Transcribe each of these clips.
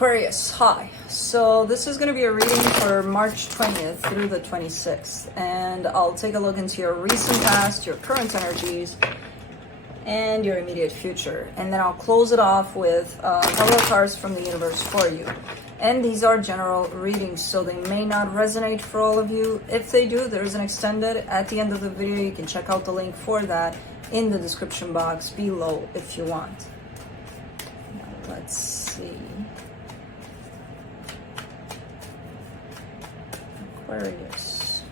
Aquarius, hi. So this is going to be a reading for March 20th through the 26th, and I'll take a look into your recent past, your current energies, and your immediate future. And then I'll close it off with tarot cards from the universe for you. And these are general readings, so they may not resonate for all of you. If they do, there's an extended at the end of the video. You can check out the link for that in the description box below if you want. Now, let's see. Aquarius.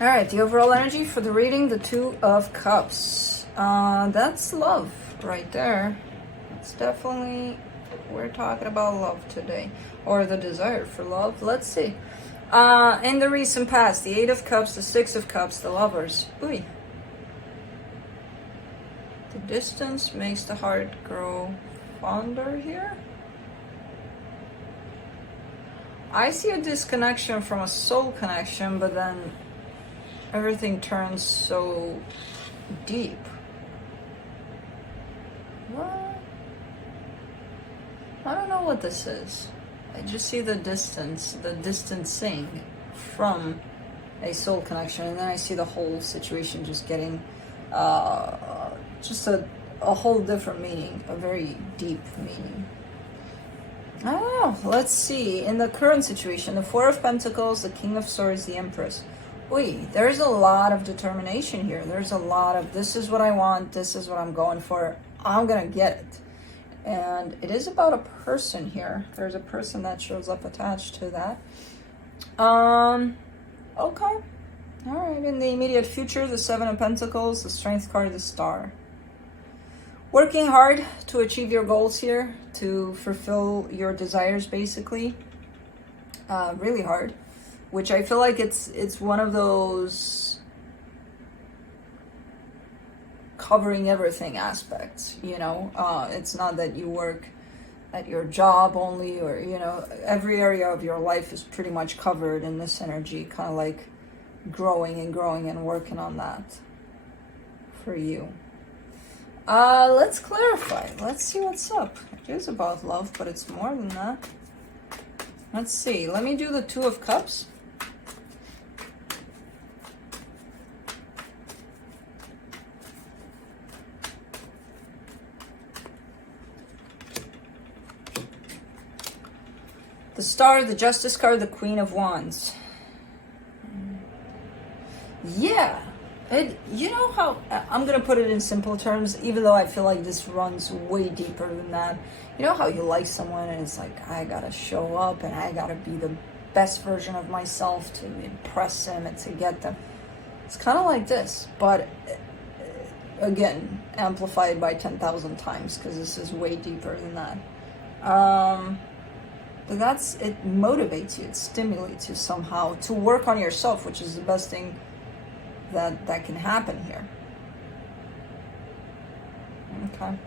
All right, the overall energy for the reading, the Two of Cups. That's love right there. It's definitely, we're talking about love today, or the desire for love. Let's see. In the recent past, the Eight of Cups, the Six of Cups, the Lovers. Ooh. The distance makes the heart grow fonder here. I see a disconnection from a soul connection, but then everything turns so deep. What? I don't know what this is. I just see the distance, the distancing from a soul connection, and then I see the whole situation just getting just a whole different meaning, a very deep meaning. I don't know. Let's see. In the current situation, the Four of Pentacles, the King of Swords, the Empress. There's a lot of determination here. There's a lot of, this is what I want, this is what I'm going for, I'm gonna get it. And it is about a person here. There's a person that shows up attached to that. Okay. All right. In the immediate future, the Seven of Pentacles, the Strength card, the Star. Working hard to achieve your goals here, to fulfill your desires, basically. Really hard. Which I feel like it's one of those covering everything aspects, you know. It's not that you work at your job only, or, you know, every area of your life is pretty much covered in this energy, kind of like growing and working on that for you. Let's clarify. Let's see what's up. It is about love, but it's more than that. Let's see. Let me do the Two of Cups. The Star, the Justice card, the Queen of Wands. Yeah. You know how, I'm going to put it in simple terms, even though I feel like this runs way deeper than that. You know how you like someone and it's like, I got to show up and I got to be the best version of myself to impress them and to get them. It's kind of like this, but again, amplified by 10,000 times, because this is way deeper than that. But it motivates you, it stimulates you somehow to work on yourself, which is the best thing that can happen here. Okay,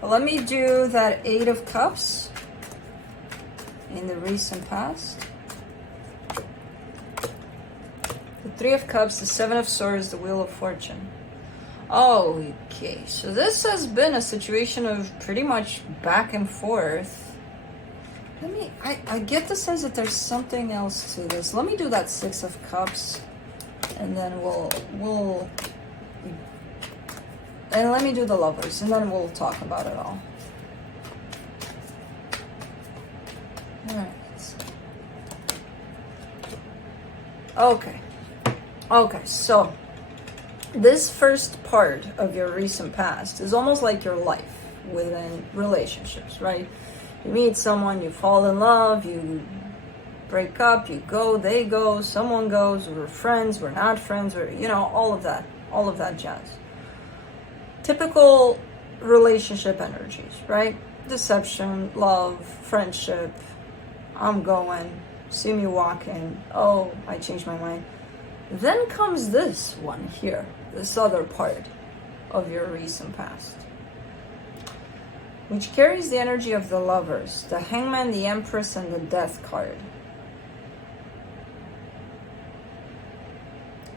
well, let me do that Eight of Cups in the recent past, the Three of Cups, the Seven of Swords, the Wheel of Fortune. Okay, so this has been a situation of pretty much back and forth. I get the sense that there's something else to this. Let me do that Six of Cups, and then and let me do the Lovers, and then we'll talk about it all. All right. Okay, so this first part of your recent past is almost like your life within relationships, right? You meet someone, you fall in love, you break up, you go, they go, someone goes, we're friends, we're not friends, or, you know, all of that jazz. Typical relationship energies, right? Deception, love, friendship, I'm going, see me walking, oh, I changed my mind. Then comes this one here, this other part of your recent past. which carries the energy of the Lovers, the Hangman, the Empress, and the Death card.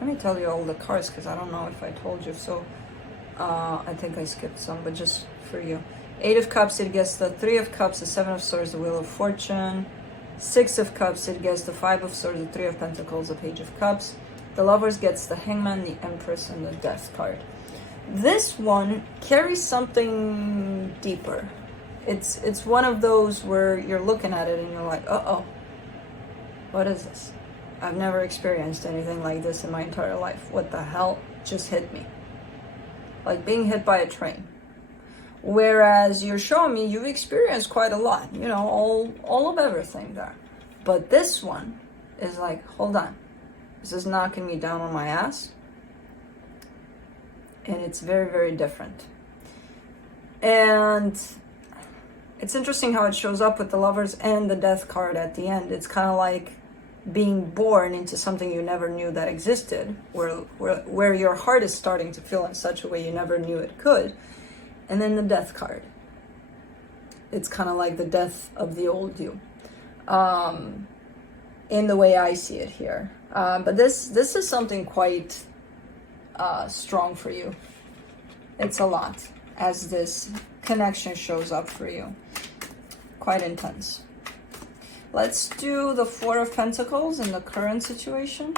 Let me tell you all the cards, because I don't know if I told you. So I think I skipped some, but just for you. 8 of Cups, it gets the 3 of Cups, the 7 of Swords, the Wheel of Fortune. 6 of Cups, it gets the 5 of Swords, the 3 of Pentacles, the Page of Cups. The Lovers gets the Hangman, the Empress, and the Death card. This one carries something deeper. It's one of those where you're looking at it and you're like, uh-oh, what is this? I've never experienced anything like this in my entire life. What the hell just hit me? Like being hit by a train. Whereas you're showing me you've experienced quite a lot, you know, all of everything there. But this one is like, hold on, this is knocking me down on my ass. And it's very, very different. And it's interesting how it shows up with the Lovers and the Death card at the end. It's kind of like being born into something you never knew that existed, where your heart is starting to feel in such a way you never knew it could. And then the Death card. It's kind of like the death of the old you, in the way I see it here. But this is something quite strong for you. It's a lot, as this connection shows up for you. Quite intense. Let's do the 4 of Pentacles in the current situation.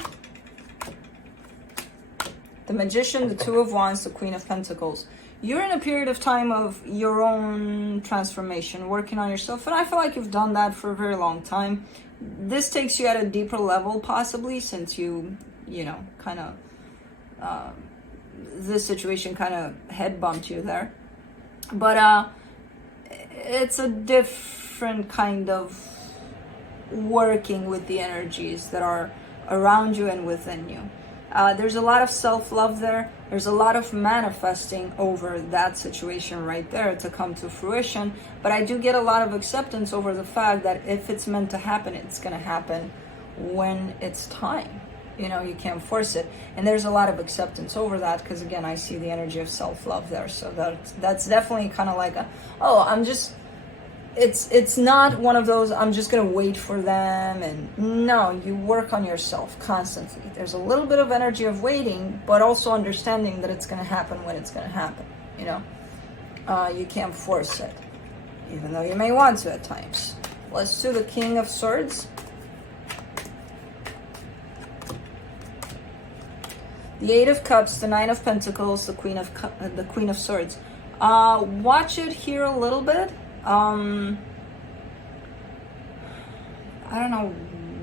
The Magician, the 2 of Wands, the Queen of Pentacles. You're in a period of time of your own transformation, working on yourself, and I feel like you've done that for a very long time. This takes you at a deeper level, possibly, since you know, kind of, this situation kind of head bumped you there. But it's a different kind of working with the energies that are around you and within you. There's a lot of self-love there. There's a lot of manifesting over that situation right there to come to fruition. But I do get a lot of acceptance over the fact that if it's meant to happen, it's going to happen when it's time. You know, you can't force it. And there's a lot of acceptance over that because, again, I see the energy of self-love there. So that's definitely kind of like, it's not one of those, I'm just going to wait for them. And no, you work on yourself constantly. There's a little bit of energy of waiting, but also understanding that it's going to happen when it's going to happen. You know, you can't force it, even though you may want to at times. Let's do the King of Swords. The 8 of Cups, the 9 of Pentacles, the Queen of Swords. Watch it here a little bit. I don't know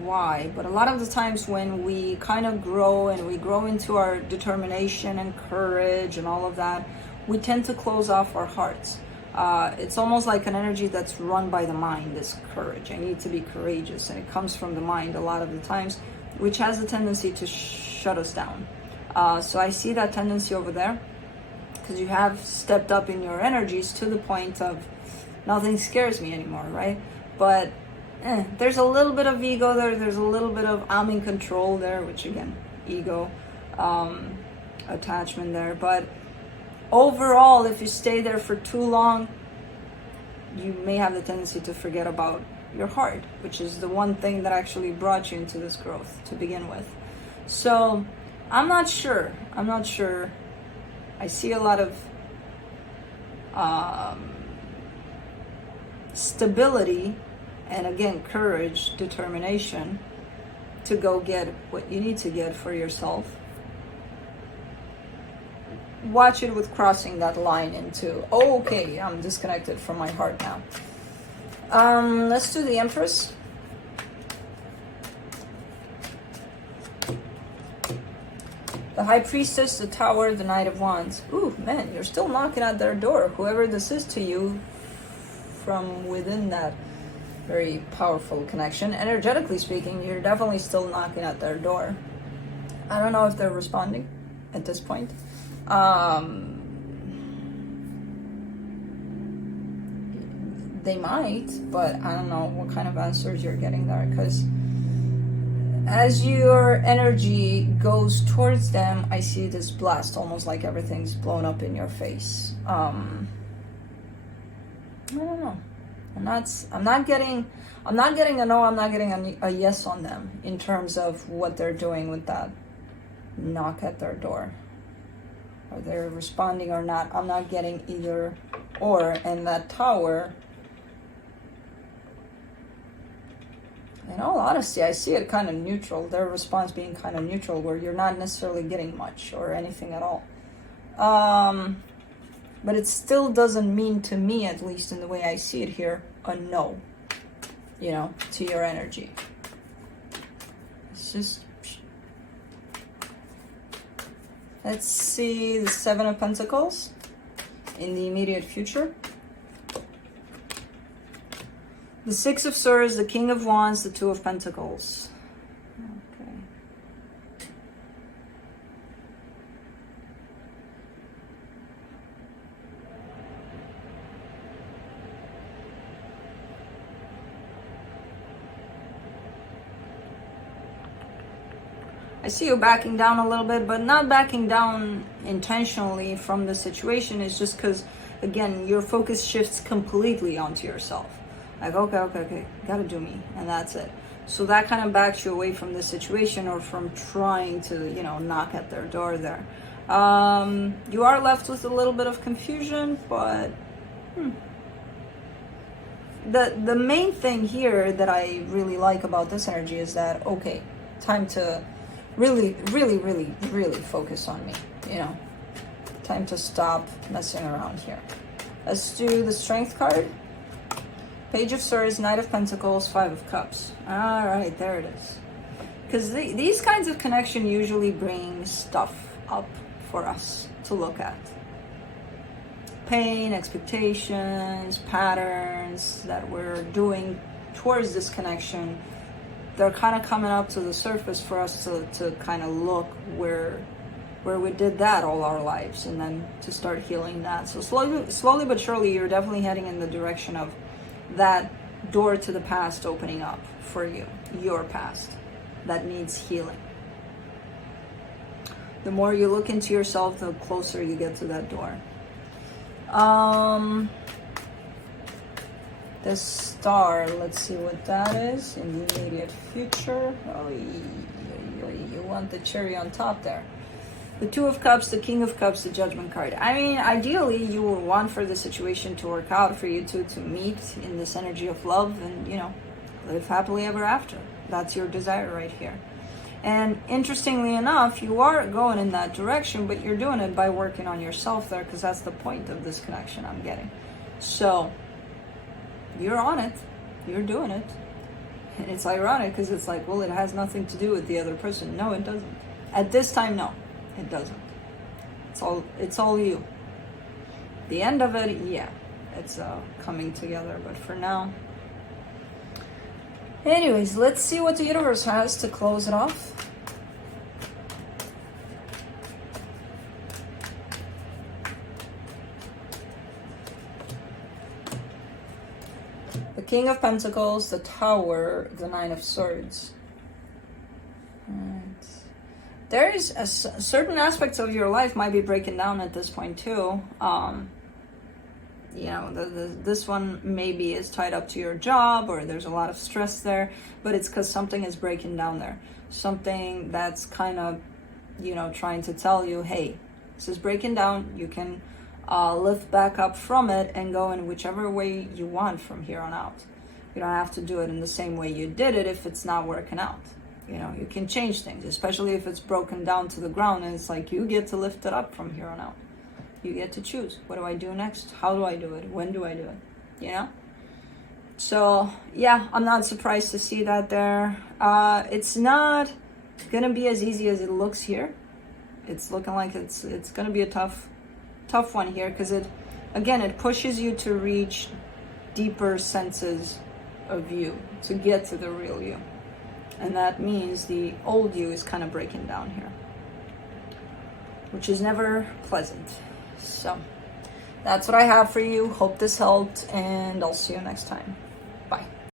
why, but a lot of the times when we kind of grow and we grow into our determination and courage and all of that, we tend to close off our hearts. It's almost like an energy that's run by the mind, this courage. I need to be courageous, and it comes from the mind a lot of the times, which has a tendency to shut us down. So I see that tendency over there because you have stepped up in your energies to the point of nothing scares me anymore, right? But there's a little bit of ego there. There's a little bit of I'm in control there, which again, ego, attachment there. But overall, if you stay there for too long, you may have the tendency to forget about your heart, which is the one thing that actually brought you into this growth to begin with. So I'm not sure. I see a lot of stability and, again, courage, determination to go get what you need to get for yourself. Watch it with crossing that line into, oh, okay, I'm disconnected from my heart now. Let's do the Empress. The High Priestess, the Tower, the Knight of Wands. Ooh, man, you're still knocking at their door. Whoever this is to you, from within that very powerful connection, energetically speaking, you're definitely still knocking at their door. I don't know if they're responding at this point. They might, but I don't know what kind of answers you're getting there, because as your energy goes towards them, I see this blast, almost like everything's blown up in your face. I don't know. I'm not getting a no, I'm not getting a yes on them in terms of what they're doing with that knock at their door. Are they responding or not? I'm not getting either or. And that Tower, in all honesty, I see it kind of neutral. Their response being kind of neutral, where you're not necessarily getting much or anything at all. But it still doesn't mean, to me, at least in the way I see it here, a no, you know, to your energy. It's just... Let's see the Seven of Pentacles in the immediate future. The Six of Swords, the King of Wands, the Two of Pentacles. Okay. I see you backing down a little bit, but not backing down intentionally from the situation. It's just because, again, your focus shifts completely onto yourself. Like, okay, gotta do me, and that's it. So that kind of backs you away from the situation, or from trying to, you know, knock at their door there. You are left with a little bit of confusion, but the main thing here that I really like about this energy is that, okay, time to really focus on me, you know. Time to stop messing around here. Let's do the Strength card. Page of Swords, Knight of Pentacles, Five of Cups. All right, there it is. Because these kinds of connection usually bring stuff up for us to look at. Pain, expectations, patterns that we're doing towards this connection. They're kind of coming up to the surface for us to kind of look where we did that all our lives, and then to start healing that. So slowly but surely, you're definitely heading in the direction of that door to the past opening up for you, your past that needs healing. The more you look into yourself, the closer you get to that door. The Star, let's see what that is in the immediate future. Oh, you want the cherry on top there. The Two of Cups, the King of Cups, the Judgment card. I mean, ideally, you would want for the situation to work out, for you two to meet in this energy of love and, you know, live happily ever after. That's your desire right here. And interestingly enough, you are going in that direction, but you're doing it by working on yourself there, because that's the point of this connection I'm getting. So, you're on it. You're doing it. And it's ironic, because it's like, well, it has nothing to do with the other person. No, it doesn't. At this time, no. It doesn't. It's all you. The end of it, yeah, it's coming together. But for now, anyways, let's see what the universe has to close it off. The King of Pentacles, the Tower, the Nine of Swords. There is certain aspects of your life might be breaking down at this point too. You know, this one maybe is tied up to your job, or there's a lot of stress there, but it's because something is breaking down there. Something that's kind of, you know, trying to tell you, hey, this is breaking down. You can lift back up from it and go in whichever way you want from here on out. You don't have to do it in the same way you did it if it's not working out. You know, you can change things, especially if it's broken down to the ground, and it's like you get to lift it up from here on out. You get to choose. What do I do next? How do I do it? When do I do it? You know? So, yeah, I'm not surprised to see that there. It's not going to be as easy as it looks here. It's looking like it's going to be a tough one here, because it pushes you to reach deeper senses of you, to get to the real you. And that means the old you is kind of breaking down here, which is never pleasant. So that's what I have for you. Hope this helped, and I'll see you next time.